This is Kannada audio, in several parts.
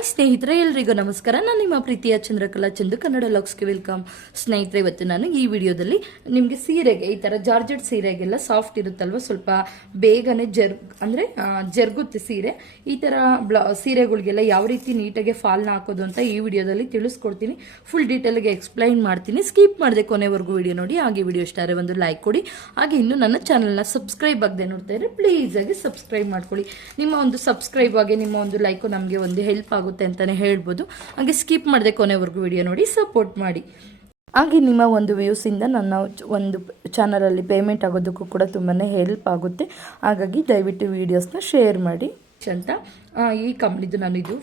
ಹಾಯ್ ಸ್ನೇಹಿತರೆ, ಎಲ್ರಿಗೂ ನಮಸ್ಕಾರ. ನಾನು ನಿಮ್ಮ ಪ್ರೀತಿಯ ಚಂದ್ರಕಲಾ ಚಂದು, ಕನ್ನಡ ಲಾಕ್ಸ್ಗೆ ವೆಲ್ಕಮ್. ಸ್ನೇಹಿತರೆ, ಇವತ್ತು ನಾನು ಈ ವಿಡಿಯೋದಲ್ಲಿ ನಿಮಗೆ ಸೀರೆಗೆ, ಈ ಥರ ಜಾರ್ಜೆಟ್ ಸೀರೆಗೆಲ್ಲ ಸಾಫ್ಟ್ ಇರುತ್ತಲ್ವ? ಸ್ವಲ್ಪ ಬೇಗನೆ ಜರ್, ಅಂದರೆ ಜರ್ಗುತ್ತೆ ಸೀರೆ. ಈ ಥರ ಬ್ಲಾ, ಸೀರೆಗಳಿಗೆಲ್ಲ ಯಾವ ರೀತಿ ನೀಟಾಗಿ ಫಾಲ್ನ ಹಾಕೋದು ಅಂತ ಈ ವಿಡಿಯೋದಲ್ಲಿ ತಿಳಿಸ್ಕೊಡ್ತೀನಿ. ಫುಲ್ ಡೀಟೇಲ್ಗೆ ಎಕ್ಸ್ಪ್ಲೈನ್ ಮಾಡ್ತೀನಿ. ಸ್ಕಿಪ್ ಮಾಡಿದೆ ಕೊನೆವರೆಗೂ ವಿಡಿಯೋ ನೋಡಿ. ಹಾಗೆ ವಿಡಿಯೋ ಇಷ್ಟ ಆದರೆ ಒಂದು ಲೈಕ್ ಕೊಡಿ. ಹಾಗೆ ಇನ್ನು ನನ್ನ ಚಾನಲ್ನ ಸಬ್ಸ್ಕ್ರೈಬ್ ಆಗದೆ ನೋಡ್ತಾ ಇದ್ರೆ, ಪ್ಲೀಸ್ ಆಗಿ ಸಬ್ಸ್ಕ್ರೈಬ್ ಮಾಡ್ಕೊಳ್ಳಿ. ನಿಮ್ಮ ಒಂದು ಸಬ್ಸ್ಕ್ರೈಬ್ ಆಗಿ ನಿಮ್ಮ ಒಂದು ಲೈಕು ನಮಗೆ ಒಂದು ಹೆಲ್ಪ್ ಆಗುತ್ತೆ. ಅಂತಲೇ ಹೇಳ್ಬೋದು. ಹಾಗೆ ಸ್ಕಿಪ್ ಮಾಡದೆ ಕೊನೆವರೆಗೂ ವಿಡಿಯೋ ನೋಡಿ ಸಪೋರ್ಟ್ ಮಾಡಿ. ಹಾಗೆ ನಿಮ್ಮ ಒಂದು ವ್ಯೂಸಿಂದ ನನ್ನ ಒಂದು ಚಾನಲಲ್ಲಿ ಪೇಮೆಂಟ್ ಆಗೋದಕ್ಕೂ ಕೂಡ ತುಂಬಾ ಹೆಲ್ಪ್ ಆಗುತ್ತೆ. ಹಾಗಾಗಿ ದಯವಿಟ್ಟು ವೀಡಿಯೋಸ್ನ ಶೇರ್ ಮಾಡಿ. ಅಂತ ಈ ಕಂಪ್ನಿದು ನಾನು ಇದು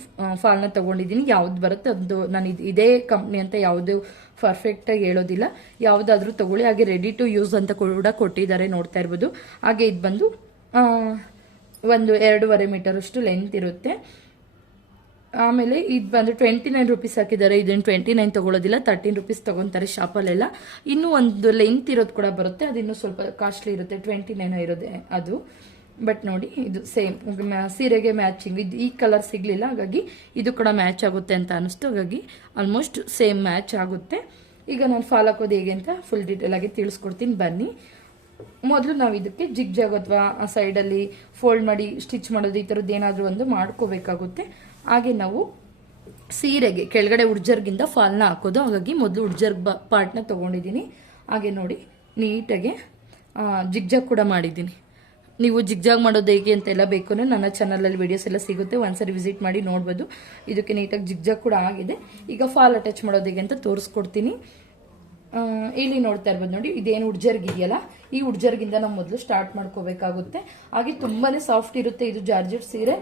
ಫಾಲ್ನ ತೊಗೊಂಡಿದ್ದೀನಿ. ಯಾವ್ದು ಬರುತ್ತೆ ಅದು ನಾನು ಇದು ಇದೇ ಕಂಪ್ನಿ ಅಂತ ಯಾವುದು ಪರ್ಫೆಕ್ಟಾಗಿ ಹೇಳೋದಿಲ್ಲ. ಯಾವುದಾದ್ರೂ ತಗೊಳ್ಳಿ. ಹಾಗೆ ರೆಡಿ ಟು ಯೂಸ್ ಅಂತ ಕೂಡ ಕೊಟ್ಟಿದ್ದಾರೆ ನೋಡ್ತಾ ಇರ್ಬೋದು. ಹಾಗೆ ಇದು ಬಂದು ಒಂದು ಎರಡೂವರೆ ಮೀಟರಷ್ಟು ಲೆಂತ್ ಇರುತ್ತೆ. ಆಮೇಲೆ ಇದು ಬಂದು ಟ್ವೆಂಟಿ ನೈನ್ ರುಪೀಸ್ ಹಾಕಿದ್ದಾರೆ. ಇದನ್ನು ಟ್ವೆಂಟಿ ನೈನ್ ತೊಗೊಳೋದಿಲ್ಲ ತರ್ಟೀನ್ ರುಪೀಸ್ ತೊಗೊತಾರೆ ಶಾಪಲ್ಲೆಲ್ಲ ಇನ್ನೂ ಒಂದು ಲೆಂತ್ ಇರೋದು ಕೂಡ ಬರುತ್ತೆ ಅದು ಇನ್ನೂ ಸ್ವಲ್ಪ ಕಾಸ್ಟ್ಲಿ ಇರುತ್ತೆ ಟ್ವೆಂಟಿ ನೈನ್ ಇರೋದೆ ಅದು. ಬಟ್ ನೋಡಿ, ಇದು ಸೇಮ್ ಸೀರೆಗೆ ಮ್ಯಾಚಿಂಗ್ ಇದು ಈ ಕಲರ್ ಸಿಗಲಿಲ್ಲ, ಹಾಗಾಗಿ ಇದು ಕೂಡ ಮ್ಯಾಚ್ ಆಗುತ್ತೆ ಅಂತ ಅನಿಸ್ತು ಹಾಗಾಗಿ ಆಲ್ಮೋಸ್ಟ್ ಸೇಮ್ ಮ್ಯಾಚ್ ಆಗುತ್ತೆ. ಈಗ ನಾನು ಫಾಲ್ ಹಾಕೋದು ಹೇಗೆ ಅಂತ ಫುಲ್ ಡೀಟೇಲ್ ಆಗಿ ತಿಳಿಸ್ಕೊಡ್ತೀನಿ. ಬನ್ನಿ. ಮೊದಲು ನಾವು ಇದಕ್ಕೆ ಜಿಗ್ ಜಾಗ್ ಅಥವಾ ಸೈಡಲ್ಲಿ ಫೋಲ್ಡ್ ಮಾಡಿ ಸ್ಟಿಚ್ ಮಾಡೋದು ಈ ಥರದ್ದು ಏನಾದರೂ ಒಂದು ಮಾಡ್ಕೋಬೇಕಾಗುತ್ತೆ. ಹಾಗೆ ನಾವು ಸೀರೆಗೆ ಕೆಳಗಡೆ ಉಡ್ಜರ್ಗಿಂದ ಫಾಲ್ನ ಹಾಕೋದು. ಹಾಗಾಗಿ ಮೊದಲು ಉಡ್ಜರ್ಗ್ ಬ ಪಾರ್ಟ್ನ ತೊಗೊಂಡಿದ್ದೀನಿ. ಹಾಗೆ ನೋಡಿ, ನೀಟಾಗಿ ಜಿಗ್ಜಾಗ್ ಕೂಡ ಮಾಡಿದ್ದೀನಿ. ನೀವು ಜಿಗ್ಜಾಗ್ ಮಾಡೋದು ಹೇಗೆ ಅಂತೆಲ್ಲ ಬೇಕು ಅಂದರೆ ನನ್ನ ಚಾನಲಲ್ಲಿ ವಿಡಿಯೋಸ್ ಎಲ್ಲ ಸಿಗುತ್ತೆ. ಒಂದ್ಸರಿ ವಿಸಿಟ್ ಮಾಡಿ ನೋಡ್ಬೋದು. ಇದಕ್ಕೆ ನೀಟಾಗಿ ಜಿಗ್ಜಾಗ್ ಕೂಡ ಆಗಿದೆ. ಈಗ ಫಾಲ್ ಅಟ್ಯಾಚ್ ಮಾಡೋದು ಹೇಗೆ ಅಂತ ತೋರಿಸ್ಕೊಡ್ತೀನಿ. ಇಲ್ಲಿ ನೋಡ್ತಾ ಇರ್ಬೋದು ನೋಡಿ, ಇದೇನು ಉಡ್ಜರ್ಗ್ ಇದೆಯಲ್ಲ? ಈ ಉಡ್ಜರ್ಗಿಂದ ನಾವು ಮೊದಲು ಸ್ಟಾರ್ಟ್ ಮಾಡ್ಕೋಬೇಕಾಗುತ್ತೆ. ಹಾಗೆ ತುಂಬಾನೇ ಸಾಫ್ಟ್ ಇರುತ್ತೆ ಇದು ಜಾರ್ಜೆಟ್ ಸೀರೆ.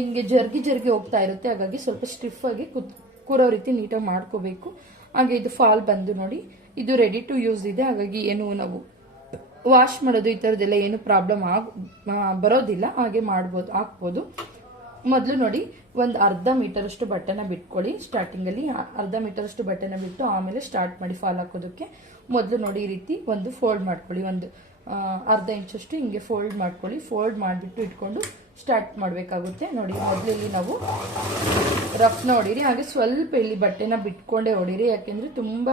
ಹಿಂಗೆ ಜರ್ಗಿ ಜರ್ಗಿ ಹೋಗ್ತಾ ಇರುತ್ತೆ. ಹಾಗಾಗಿ ಸ್ವಲ್ಪ ಸ್ಟಿಫ್ ಆಗಿ ಕುತ್, ಕೂರೋ ರೀತಿ ನೀಟಾಗಿ ಮಾಡ್ಕೋಬೇಕು. ಹಾಗೆ ಇದು ಫಾಲ್ ಬಂದು ನೋಡಿ, ಇದು ರೆಡಿ ಟು ಯೂಸ್ ಇದೆ. ಹಾಗಾಗಿ ಏನು ನಾವು ವಾಶ್ ಮಾಡೋದು ಈ ಥರದ್ದೆಲ್ಲ ಏನು ಪ್ರಾಬ್ಲಮ್ ಆಗ ಬರೋದಿಲ್ಲ. ಹಾಗೆ ಮಾಡ್ಬೋದು, ಹಾಕ್ಬೋದು. ಮೊದಲು ನೋಡಿ, ಒಂದು ಅರ್ಧ ಮೀಟರಷ್ಟು ಬಟ್ಟೆನ ಬಿಟ್ಕೊಳ್ಳಿ ಸ್ಟಾರ್ಟಿಂಗಲ್ಲಿ. ಅರ್ಧ ಮೀಟರಷ್ಟು ಬಟ್ಟೆನ ಬಿಟ್ಟು ಆಮೇಲೆ ಸ್ಟಾರ್ಟ್ ಮಾಡಿ ಫಾಲ್ ಹಾಕೋದಕ್ಕೆ. ಮೊದಲು ನೋಡಿ ಈ ರೀತಿ ಒಂದು ಫೋಲ್ಡ್ ಮಾಡ್ಕೊಳ್ಳಿ. ಒಂದು ಅರ್ಧ ಇಂಚಷ್ಟು ಹಿಂಗೆ ಫೋಲ್ಡ್ ಮಾಡ್ಕೊಳ್ಳಿ. ಫೋಲ್ಡ್ ಮಾಡಿಬಿಟ್ಟು ಇಟ್ಕೊಂಡು ಸ್ಟಾರ್ಟ್ ಮಾಡಬೇಕಾಗುತ್ತೆ. ನೋಡಿ ಮೊದಲಲ್ಲಿ ನಾವು ರಫ್ನ ಹೊಡೀರಿ. ಹಾಗೆ ಸ್ವಲ್ಪ ಇಲ್ಲಿ ಬಟ್ಟೆನ ಬಿಟ್ಕೊಂಡೇ ಹೊಡೀರಿ. ಯಾಕೆಂದರೆ ತುಂಬ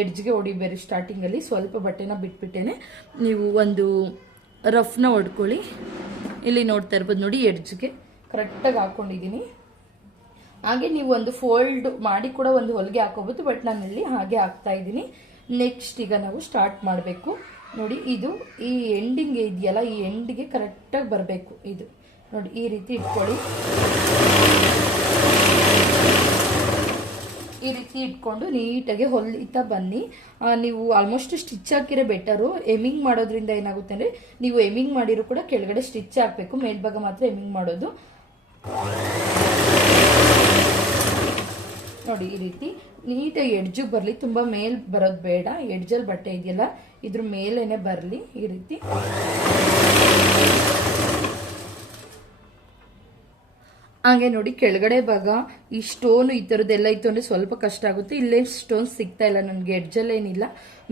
ಎಡ್ಜ್ಗೆ ಹೊಡಿಬೇಡಿ ಸ್ಟಾರ್ಟಿಂಗಲ್ಲಿ. ಸ್ವಲ್ಪ ಬಟ್ಟೆನ ಬಿಟ್ಬಿಟ್ಟೇನೆ ನೀವು ಒಂದು ರಫ್ನ ಹೊಡ್ಕೊಳ್ಳಿ. ಇಲ್ಲಿ ನೋಡ್ತಾ ಇರ್ಬೋದು ನೋಡಿ, ಎಡ್ಜ್ಗೆ. ಕರೆಕ್ಟಾಗಿ ಹಾಕ್ಕೊಂಡಿದ್ದೀನಿ ಹಾಗೆ ನೀವು ಒಂದು ಫೋಲ್ಡ್ ಮಾಡಿ ಕೂಡ ಒಂದು ಹೊಲಿಗೆ ಹಾಕೋಬಹುದು, ಬಟ್ ನಾನು ಇಲ್ಲಿ ಹಾಗೆ ಹಾಕ್ತಾ ಇದ್ದೀನಿ. ನೆಕ್ಸ್ಟ್ ಈಗ ನಾವು ಸ್ಟಾರ್ಟ್ ಮಾಡಬೇಕು. ನೋಡಿ, ಇದು ಈ ಎಂಡಿಂಗ್ ಇದೆಯಲ್ಲ, ಈ ಎಂಡಿಗೆ ಕರೆಕ್ಟಾಗಿ ಬರಬೇಕು ಇದು. ನೋಡಿ, ಈ ರೀತಿ ಇಟ್ಕೊಳ್ಳಿ. ಈ ರೀತಿ ಇಟ್ಕೊಂಡು ನೀಟಾಗಿ ಹೊಲಿತಾ ಬನ್ನಿ. ನೀವು ಆಲ್ಮೋಸ್ಟ್ ಸ್ಟಿಚ್ ಹಾಕಿರೋ ಬೆಟರು ಎಮಿಂಗ್ ಮಾಡೋದ್ರಿಂದ ಏನಾಗುತ್ತೆ ಅಂದರೆ, ನೀವು ಎಮಿಂಗ್ ಮಾಡಿರೋ ಕೂಡ ಕೆಳಗಡೆ ಸ್ಟಿಚ್ ಹಾಕಬೇಕು, ಮೇಲ್ಭಾಗ ಮಾತ್ರ ಎಮಿಂಗ್ ಮಾಡೋದು. ನೋಡಿ, ಈ ರೀತಿ ನೀಟಾಗಿ ಎಡ್ಜಿಗೆ ಬರಲಿ, ತುಂಬ ಮೇಲ್ ಬರೋದು ಬೇಡ, ಎಡ್ಜಲ್ಲಿ ಬಟ್ಟೆ ಇದೆಯಲ್ಲ, ಇದ್ರ ಮೇಲೇನೆ ಬರಲಿ, ಈ ರೀತಿ. ಹಾಗೆ ನೋಡಿ ಕೆಳಗಡೆ ಭಾಗ, ಈ ಸ್ಟೋನ್ ಈ ಥರದ್ದೆಲ್ಲ ಇತ್ತು ಅಂದರೆ ಸ್ವಲ್ಪ ಕಷ್ಟ ಆಗುತ್ತೆ. ಇಲ್ಲೇ ಸ್ಟೋನ್ ಸಿಗ್ತಾ ಇಲ್ಲ, ನನಗೆ ಎಡ್ಜಲ್ಲೇನಿಲ್ಲ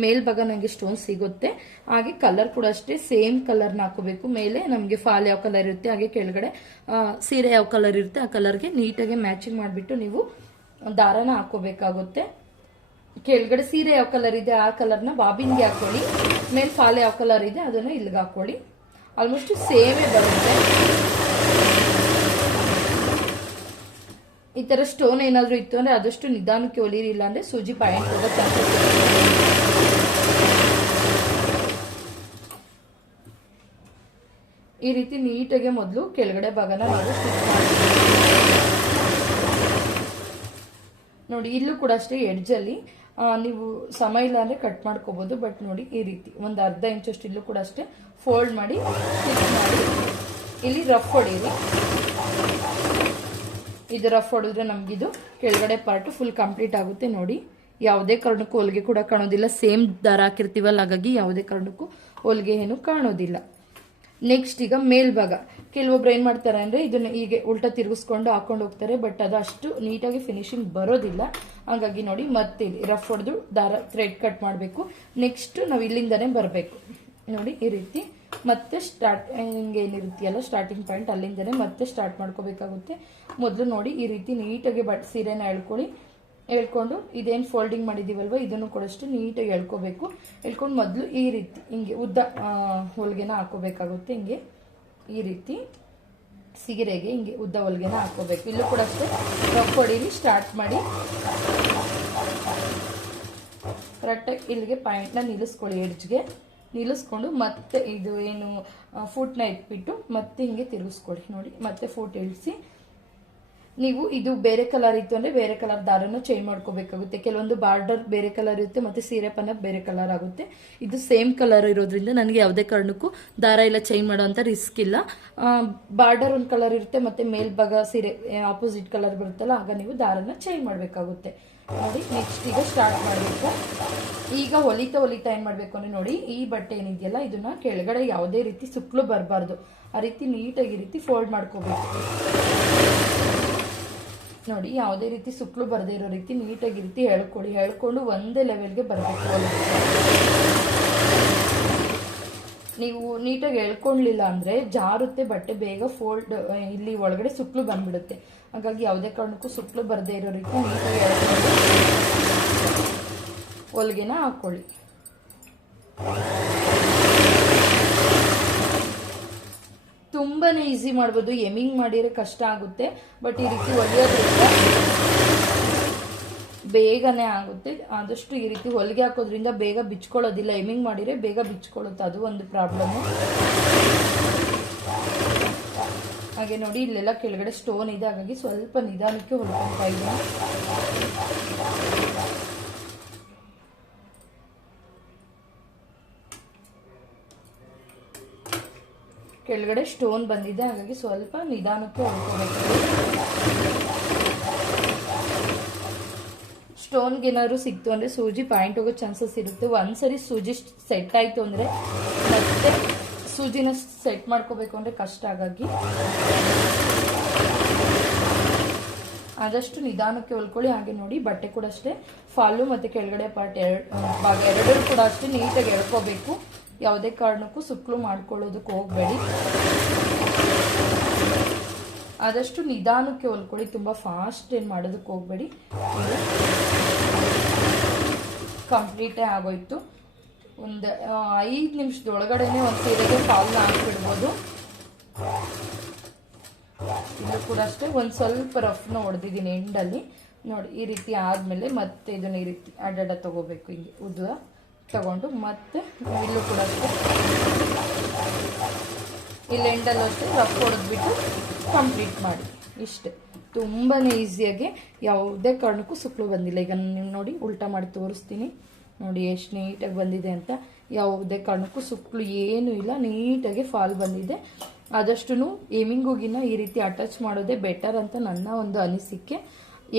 ಮೇಲ್ಭಾಗ ನನಗೆ ಸ್ಟೋನ್ ಸಿಗುತ್ತೆ. ಹಾಗೆ ಕಲರ್ ಕೂಡ ಅಷ್ಟೇ ಸೇಮ್ ಕಲರ್ನ ಹಾಕೋಬೇಕು ಮೇಲೆ ನಮಗೆ ಫಾಲ್ ಯಾವ ಕಲರ್ ಇರುತ್ತೆ, ಹಾಗೆ ಕೆಳಗಡೆ ಸೀರೆ ಯಾವ ಕಲರ್ ಇರುತ್ತೆ, ಆ ಕಲರ್ಗೆ ನೀಟಾಗಿ ಮ್ಯಾಚಿಂಗ್ ಮಾಡಿಬಿಟ್ಟು ನೀವು ದಾರನ ಹಾಕೋಬೇಕಾಗುತ್ತೆ ಕೆಳಗಡೆ ಸೀರೆ ಯಾವ ಕಲರ್ ಇದೆ, ಆ ಕಲರ್ನ ಬಾಬಿನ್ಗೆ ಹಾಕೊಳ್ಳಿ ಮೇಲೆ ಫಾಲ್ ಯಾವ ಕಲರ್ ಇದೆ, ಅದನ್ನು ಇಲ್ಲಿಗೆ ಹಾಕೊಳ್ಳಿ ಆಲ್ಮೋಸ್ಟ್ ಸೇಮೇ ಬರುತ್ತೆ. ಈ ತರ ಸ್ಟೋನ್ ಏನಾದ್ರೂ ಇತ್ತು ಅಂದ್ರೆ ಆದಷ್ಟು ನಿಧಾನಕ್ಕೆ ಒಲಿರಿಲ್ಲ ಅಂದ್ರೆ ಸೂಜಿ ಪಾಯಿಂಟ್ ಹೋಗೋ ಚಾನ್ಸಸ್ ಈ ರೀತಿ ನೀಟಾಗಿ ಮೊದಲು ಕೆಳಗಡೆ ಭಾಗನ ನಾವು ನೋಡಿ, ಇಲ್ಲೂ ಕೂಡ ಅಷ್ಟೇ ಎಡ್ಜಲ್ಲಿ ನೀವು ಸಮಯ ಇಲ್ಲ ಅಂದ್ರೆ ಕಟ್ ಮಾಡ್ಕೋಬಹುದು ಬಟ್ ನೋಡಿ ಈ ರೀತಿ. ಒಂದು ಅರ್ಧ ಇಂಚಷ್ಟು ಇಲ್ಲೂ ಕೂಡ ಅಷ್ಟೇ ಫೋಲ್ಡ್ ಮಾಡಿ ಸ್ಟಿಚ್ ಮಾಡಿ. ಇಲ್ಲಿ ರಫ್ ಹೊಡೀರಿ ಇದು ರಫ್ ಹೊಡೆದ್ರೆ ನಮಗಿದು ಕೆಳಗಡೆ ಪಾರ್ಟು ಫುಲ್ ಕಂಪ್ಲೀಟ್ ಆಗುತ್ತೆ ನೋಡಿ. ಯಾವುದೇ ಕಾರಣಕ್ಕೂ ಹೊಲಿಗೆ ಕೂಡ ಕಾಣೋದಿಲ್ಲ. ಸೇಮ್ ದಾರ ಹಾಕಿರ್ತೀವಲ್ಲ, ಹಾಗಾಗಿ ಯಾವುದೇ ಕಾರಣಕ್ಕೂ ಹೊಲಿಗೆ ಏನು ಕಾಣೋದಿಲ್ಲ. ನೆಕ್ಸ್ಟ್ ಈಗ ಮೇಲ್ಭಾಗ. ಕೆಲವೊಬ್ರು ಏನು ಮಾಡ್ತಾರೆ ಅಂದರೆ ಇದನ್ನ ಹೀಗೆ ಉಲ್ಟಾ ತಿರುಗಿಸ್ಕೊಂಡು ಹಾಕೊಂಡು ಹೋಗ್ತಾರೆ ಬಟ್ ಅದು ಅಷ್ಟು ನೀಟಾಗಿ ಫಿನಿಶಿಂಗ್ ಬರೋದಿಲ್ಲ. ಹಾಗಾಗಿ ನೋಡಿ ಮತ್ತೆ ರಫ್ ಹೊಡೆದು ದಾರ ಥ್ರೆಡ್ ಕಟ್ ಮಾಡಬೇಕು. ನೆಕ್ಸ್ಟ್ ನಾವು ಇಲ್ಲಿಂದನೇ ಬರಬೇಕು. ನೋಡಿ, ಈ ರೀತಿ. ಮತ್ತೆ ಸ್ಟಾರ್ಟ್ ಹಿಂಗೆ ಏನಿರುತ್ತೆಯಲ್ಲ ಸ್ಟಾರ್ಟಿಂಗ್ ಪಾಯಿಂಟ್ ಅಲ್ಲಿಂದನೇ ಮತ್ತೆ ಸ್ಟಾರ್ಟ್ ಮಾಡ್ಕೋಬೇಕಾಗುತ್ತೆ. ಮೊದಲು ನೋಡಿ, ಈ ರೀತಿ ನೀಟಾಗಿ ಬಟ್ ಸೀರೆನ ಎಳ್ಕೊಳ್ಳಿ. ಎಳ್ಕೊಂಡು, ಇದೇನು ಫೋಲ್ಡಿಂಗ್ ಮಾಡಿದ್ದೀವಲ್ವ ಇದನ್ನು ಕೂಡ ಅಷ್ಟು ನೀಟಾಗಿ ಎಳ್ಕೋಬೇಕು. ಎಳ್ಕೊಂಡು ಮೊದಲು ಈ ರೀತಿ, ಹಿಂಗೆ ಉದ್ದ ಹೊಲಿಗೆನ ಹಾಕೋಬೇಕಾಗುತ್ತೆ, ಹಿಂಗೆ. ಈ ರೀತಿ. ಸೀರೆಗೆ ಹಿಂಗೆ ಉದ್ದ ಹೊಲಿಗೆನ ಹಾಕೋಬೇಕು. ಇಲ್ಲೂ ಕೂಡ ಅಷ್ಟೇ ರಫ್ ಸ್ಟಾರ್ಟ್ ಮಾಡಿ. ಕರೆಕ್ಟಾಗಿ ಇಲ್ಲಿಗೆ ಪಾಯಿಂಟ್ನ ನಿಲ್ಲಿಸ್ಕೊಳ್ಳಿ ಎಡ್ಜ್ಗೆ ನಿಲ್ಲಿಸ್ಕೊಂಡು ಮತ್ತೆ ಇದು ಏನು ಫುಟ್ನ ಇಟ್ಬಿಟ್ಟು ಮತ್ತೆ ಹಿಂಗೆ ತಿರುಗಿಸ್ಕೊಡಿ ನೋಡಿ, ಮತ್ತೆ ಫುಟ್ ಇಳಿಸಿ. ನೀವು ಇದು ಬೇರೆ ಕಲರ್ ಇತ್ತು ಅಂದ್ರೆ ಬೇರೆ ಕಲರ್ ದಾರನ ಚೇಂಜ್ ಮಾಡ್ಕೋಬೇಕಾಗುತ್ತೆ. ಕೆಲವೊಂದು ಬಾರ್ಡರ್ ಬೇರೆ ಕಲರ್ ಇರುತ್ತೆ, ಮತ್ತೆ ಸೀರೆ ಪನ್ನ ಬೇರೆ ಕಲರ್ ಆಗುತ್ತೆ. ಇದು ಸೇಮ್ ಕಲರ್ ಇರೋದ್ರಿಂದ ನನಗೆ ಯಾವುದೇ ಕಾರಣಕ್ಕೂ ದಾರ ಎಲ್ಲ ಚೇಂಜ್ ಮಾಡೋವಂಥ ರಿಸ್ಕ್ ಇಲ್ಲ. ಬಾರ್ಡರ್ ಒಂದು ಕಲರ್ ಇರುತ್ತೆ, ಮತ್ತೆ ಮೇಲ್ಭಾಗ ಸೀರೆ ಆಪೋಸಿಟ್ ಕಲರ್ ಬರುತ್ತಲ್ಲ, ಆಗ ನೀವು ದಾರನ ಚೇಂಜ್ ಮಾಡಬೇಕಾಗುತ್ತೆ. ನೋಡಿ ನೆಕ್ಸ್ಟ್ ಈಗ ಸ್ಟಾರ್ಟ್ ಮಾಡಬೇಕು. ಈಗ ಹೊಲಿತಾ ಹೊಲಿತಾ ಏನು ಮಾಡಬೇಕು ಅಂದರೆ ನೋಡಿ, ಈ ಬಟ್ಟೆ ಏನಿದೆಯಲ್ಲ, ಇದನ್ನ ಕೆಳಗಡೆ ಯಾವುದೇ ರೀತಿ ಸುಕ್ಕಲು ಬರಬಾರ್ದು. ಆ ರೀತಿ ನೀಟಾಗಿ ರೀತಿ ಫೋಲ್ಡ್ ಮಾಡ್ಕೋಬೇಕು. ನೋಡಿ, ಯಾವುದೇ ರೀತಿ ಸುಕ್ಕಲು ಬರದೇ ಇರೋ ರೀತಿ ನೀಟಾಗಿ ರೀತಿ ಹೇಳ್ಕೊಡಿ ಹೇಳ್ಕೊಂಡು ಒಂದೇ ಲೆವೆಲ್ಗೆ ಬರಬೇಕು. ನೀವು ನೀಟಾಗಿ ಎಳ್ಕೊಳ್ಲಿಲ್ಲ ಅಂದ್ರೆ ಜಾರುತ್ತೆ, ಬಟ್ಟೆ ಬೇಗ ಫೋಲ್ಡ್ ಇಲ್ಲಿ ಒಳಗಡೆ ಸುಟ್ಲು ಬಂದ್ಬಿಡುತ್ತೆ. ಹಾಗಾಗಿ ಯಾವುದೇ ಕಾರಣಕ್ಕೂ ಸುಟ್ಲು ಬರದೇ ಇರೋ ರೀತಿ ನೀಟಾಗಿ ಎಳ್ಕೊಂಡು ಹೊಲಿಗೆನ ಹಾಕೊಳ್ಳಿ. ತುಂಬಾ ಈಸಿ ಮಾಡ್ಬೋದು. ಎಮಿಂಗ್ ಮಾಡಿದ್ರೆ ಕಷ್ಟ ಆಗುತ್ತೆ. ಬಟ್ ಈ ರೀತಿ ಹೊಲಿಯೋದ್ರಿಂದ ಬೇಗನೆ ಆಗುತ್ತೆ. ಆದಷ್ಟು ಈ ರೀತಿ ಹೊಲಿಗೆ ಹಾಕೋದ್ರಿಂದ ಬೇಗ ಬಿಚ್ಕೊಳ್ಳೋದಿಲ್ಲ. ಎಮಿಂಗ್ ಮಾಡಿದ್ರೆ ಬೇಗ ಬಿಚ್ಕೊಳ್ಳುತ್ತೆ. ಅದು ಒಂದು ಪ್ರಾಬ್ಲಮ್. ಹಾಗೆ ನೋಡಿ, ಇಲ್ಲೆಲ್ಲ ಕೆಳಗಡೆ ಸ್ಟೋನ್ ಇದೆ. ಹಾಗಾಗಿ ಸ್ವಲ್ಪ ನಿಧಾನಕ್ಕೆ ಹೊಲ್ಕೊತಾ ಇಲ್ಲ ಕೆಳಗಡೆ ಸ್ಟೋನ್ ಬಂದಿದೆ. ಹಾಗಾಗಿ ಸ್ವಲ್ಪ ನಿಧಾನಕ್ಕೆ ಹೊಲ್ಕೋಬೇಕು ಸ್ಟೋನ್ಗೆ ಏನಾದ್ರು ಸಿಕ್ತು ಅಂದ್ರೆ ಸೂಜಿ ಪಾಯಿಂಟ್ ಹೋಗೋ ಚಾನ್ಸಸ್ ಇರುತ್ತೆ. ಒಂದ್ಸರಿ ಸೂಜಿ ಸೆಟ್ ಆಯ್ತು ಅಂದ್ರೆ ಮತ್ತೆ ಸೂಜಿನ ಸೆಟ್ ಮಾಡ್ಕೋಬೇಕು ಅಂದ್ರೆ ಕಷ್ಟ ಹಾಗಾಗಿ. ಆದಷ್ಟು ನಿಧಾನಕ್ಕೆ ಹೊಲ್ಕೊಳ್ಳಿ, ಹಾಗೆ ನೋಡಿ. ಬಟ್ಟೆ ಕೂಡ ಅಷ್ಟೇ. ಫಾಲು ಮತ್ತೆ ಕೆಳಗಡೆ ಪಾರ್ಟ್ ಎರಡು ಭಾಗ ಎರಡರೂ ಕೂಡ ಅಷ್ಟೇ ನೀಟಾಗಿ ಎಳ್ಕೋಬೇಕು. ಯಾವುದೇ ಕಾರಣಕ್ಕೂ ಸುಕ್ಕಲು ಮಾಡ್ಕೊಳ್ಳೋದಕ್ಕೆ ಹೋಗಬೇಡಿ. ಆದಷ್ಟು ನಿಧಾನಕ್ಕೆ ಹೊಲ್ಕೊಳ್ಳಿ. ತುಂಬ ಫಾಸ್ಟ್ ಏನು ಮಾಡೋದಕ್ಕೆ ಹೋಗಬೇಡಿ. ಕಂಪ್ಲೀಟೇ ಆಗೋಯ್ತು. ಒಂದು ಐದು ನಿಮಿಷದೊಳಗಡೆನೆ ಒಂದು ಸೀರೆಗೆ ಫಾಲ್ನ ಹಾಕ್ಬಿಡ್ಬೋದು ಇದು ಕೂಡ ಅಷ್ಟೇ ಒಂದು ಸ್ವಲ್ಪ ರಫ್ನ ಹೊಡೆದಿದ್ದೀನಿ ಎಂಡಲ್ಲಿ ನೋಡಿ, ಈ ರೀತಿ ಆದಮೇಲೆ ಮತ್ತೆ ಇದನ್ನು ಈ ರೀತಿ ಅಡ್ಡಾಡ ತೊಗೋಬೇಕು. ಹಿಂಗೆ ಉದ್ದ ತಗೊಂಡು ಮತ್ತೆ ಇಲ್ಲೂ ಕೂಡ ಅಷ್ಟೇ. ಇಲ್ಲಿ ಎಂಡಲ್ಲೂ ಅಷ್ಟೇ ರಫ್ ಹೊಡೆದ್ಬಿಟ್ಟು ಕಂಪ್ಲೀಟ್ ಮಾಡಿ. ಇಷ್ಟೇ. ತುಂಬಾ ಈಸಿಯಾಗಿ ಯಾವುದೇ ಕಾರಣಕ್ಕೂ ಸುಕ್ಲು ಬಂದಿಲ್ಲ. ಈಗ ನೀವು ನೋಡಿ, ಉಲ್ಟಾ ಮಾಡಿ ತೋರಿಸ್ತೀನಿ. ನೋಡಿ, ಎಷ್ಟು ನೀಟಾಗಿ ಬಂದಿದೆ ಅಂತ. ಯಾವುದೇ ಕಾರಣಕ್ಕೂ ಸುಕ್ಳು ಏನೂ ಇಲ್ಲ. ನೀಟಾಗಿ ಫಾಲ್ ಬಂದಿದೆ. ಆದಷ್ಟು ಎಮಿಂಗುಗಿನ ಈ ರೀತಿ ಅಟ್ಯಾಚ್ ಮಾಡೋದೇ ಬೆಟರ್ ಅಂತ ನನ್ನ ಒಂದು ಅನಿಸಿಕೆ.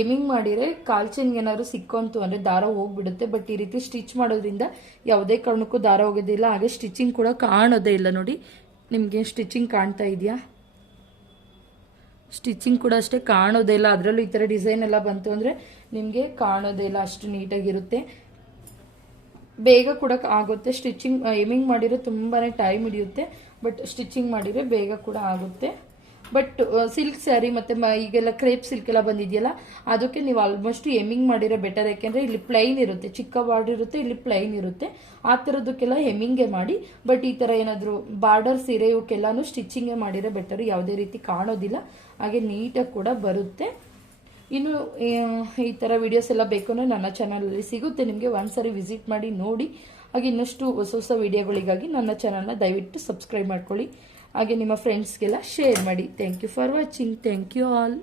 ಎಮಿಂಗ್ ಮಾಡಿದರೆ ಕಾಲ್ಚೆನ್ಗೆ ಏನಾದ್ರು ಸಿಕ್ಕಂತು ಅಂದರೆ ದಾರ ಹೋಗ್ಬಿಡುತ್ತೆ. ಬಟ್ ಈ ರೀತಿ ಸ್ಟಿಚ್ ಮಾಡೋದ್ರಿಂದ ಯಾವುದೇ ಕಾರಣಕ್ಕೂ ದಾರ ಹೋಗೋದಿಲ್ಲ. ಹಾಗೆ ಸ್ಟಿಚಿಂಗ್ ಕೂಡ ಕಾಣೋದೇ ಇಲ್ಲ. ನೋಡಿ, ನಿಮಗೆ ಸ್ಟಿಚಿಂಗ್ ಕಾಣ್ತಾ ಇದೆಯಾ? ಸ್ಟಿಚಿಂಗ್ ಕೂಡ ಅಷ್ಟೇ ಕಾಣೋದೇ ಇಲ್ಲ. ಅದರಲ್ಲೂ ಈ ಥರ ಡಿಸೈನ್ ಎಲ್ಲ ಬಂತು ಅಂದರೆ ನಿಮಗೆ ಕಾಣೋದೇ ಇಲ್ಲ, ಅಷ್ಟು ನೀಟಾಗಿರುತ್ತೆ. ಬೇಗ ಕೂಡ ಆಗುತ್ತೆ. ಸ್ಟಿಚಿಂಗ್ ಎಮಿಂಗ್ ಮಾಡಿರೋ ತುಂಬಾ ಟೈಮ್ ಹಿಡಿಯುತ್ತೆ. ಬಟ್ ಸ್ಟಿಚಿಂಗ್ ಮಾಡಿದರೆ ಬೇಗ ಕೂಡ ಆಗುತ್ತೆ. ಬಟ್ ಸಿಲ್ಕ್ ಸ್ಯಾರಿ ಮತ್ತು ಮ, ಈಗೆಲ್ಲ ಕ್ರೇಪ್ ಸಿಲ್ಕ್ ಎಲ್ಲ ಬಂದಿದೆಯಲ್ಲ, ಅದಕ್ಕೆ ನೀವು ಆಲ್ಮೋಸ್ಟ್ ಎಮಿಂಗ್ ಮಾಡಿರೋ ಬೆಟರ್ ಯಾಕೆಂದರೆ ಇಲ್ಲಿ ಪ್ಲೈನ್ ಇರುತ್ತೆ. ಚಿಕ್ಕ ಬಾರ್ಡರ್ ಇರುತ್ತೆ, ಇಲ್ಲಿ ಪ್ಲೈನ್ ಇರುತ್ತೆ. ಆ ಥರದಕ್ಕೆಲ್ಲ ಹೆಮ್ಮಿಂಗೇ ಮಾಡಿ ಬಟ್ ಈ ಥರ ಏನಾದರೂ ಬಾರ್ಡರ್ ಸೀರೆ ಇವಕ್ಕೆಲ್ಲಾನು ಸ್ಟಿಚಿಂಗೇ ಮಾಡಿರೋ ಬೆಟರ್ ಯಾವುದೇ ರೀತಿ ಕಾಣೋದಿಲ್ಲ. ಹಾಗೆ ನೀಟಾಗಿ ಕೂಡ ಬರುತ್ತೆ. ಇನ್ನು ಈ ಥರ ವಿಡಿಯೋಸ್ ಎಲ್ಲ ಬೇಕು ನನ್ನ ಚಾನಲಲ್ಲಿ ಸಿಗುತ್ತೆ. ನಿಮಗೆ ಒಂದ್ಸರಿ ವಿಸಿಟ್ ಮಾಡಿ ನೋಡಿ. ಹಾಗೆ ಇನ್ನಷ್ಟು ಹೊಸ ಹೊಸ ವಿಡಿಯೋಗಳಿಗಾಗಿ ನನ್ನ ಚಾನಲ್ನ ದಯವಿಟ್ಟು ಸಬ್ಸ್ಕ್ರೈಬ್ ಮಾಡ್ಕೊಳ್ಳಿ. ಹಾಗೆ ನಿಮ್ಮ ಫ್ರೆಂಡ್ಸ್ಗೆಲ್ಲ ಶೇರ್ ಮಾಡಿ. Thank you for watching thank you all